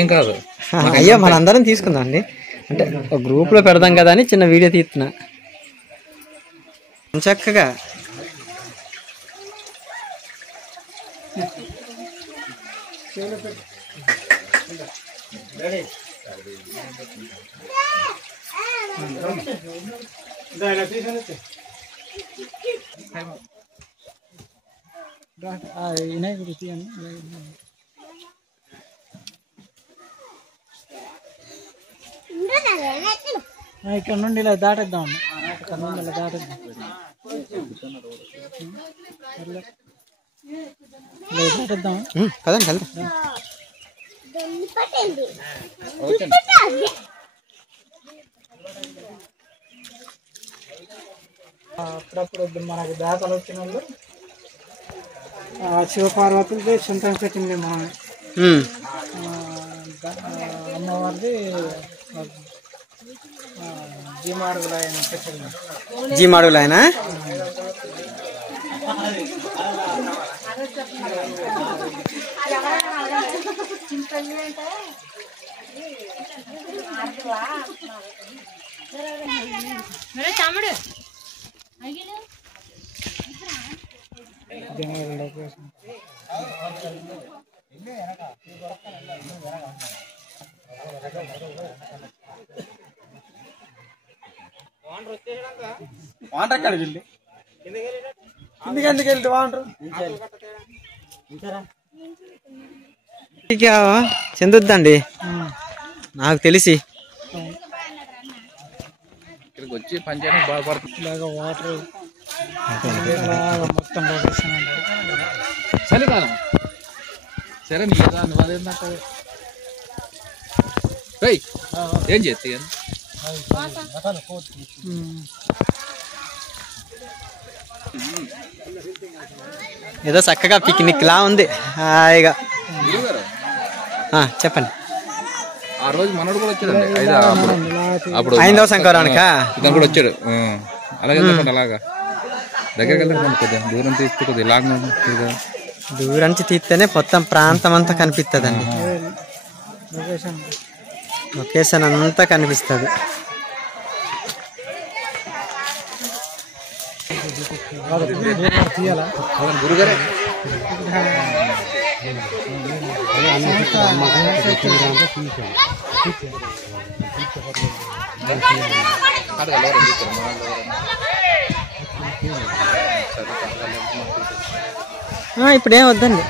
ఏం కాదు అయ్యో మనందరం తీసుకుందాం అండి, అంటే ఒక గ్రూప్ లో పెడదాం కదా అని చిన్న వీడియో తీస్తున్నా. చక్కగా ఇక్కడ నుండి ఇలా దాటేద్దాం, ఇక్కడ నుండి ఇలా దాటేద్దాం, దాటేద్దాం కదండి వెళ్దాం. అప్పుడప్పుడు మనకి దాతలు వచ్చిన వాళ్ళు శివపార్వతులది సొంతం పెట్టింది మనం, అమ్మవారిది జీమాడుగులు ఆయన తమ్ముడు వాటర్ ఎక్కడికి వెళ్ళి ఎందుకు వెళ్తే వాటర్ చెందుద్దండి నాకు తెలిసి. ఇక్కడికి వచ్చి పనిచేయడం బాగుపడుతుంది. ఇలాగా వాటర్ మొత్తం చలికాలం సరే నీదా నువ్వు అదేందంటే ఏం చేస్తే ఏదో చక్కగా పిక్నిక్ లా ఉంది హాయిగా. చెప్పండి. ఆ రోజు మనోడు కూడా వచ్చాడండి, అప్పుడు ఐదవ సంక్రాంతికా ఇతను కూడా వచ్చాడు. అలాగే అలాగా దగ్గరికి వెళ్తాను, కొద్దిగా దూరం తీస్తే కొద్దిగా లాంగ్ దూరం నుంచి తీస్తేనే మొత్తం ప్రాంతం అంతా కనిపిస్తుందండి, లొకేషన్ అంతా కనిపిస్తుంది. గురుగారే ఇప్పుడు ఏం వద్దండి.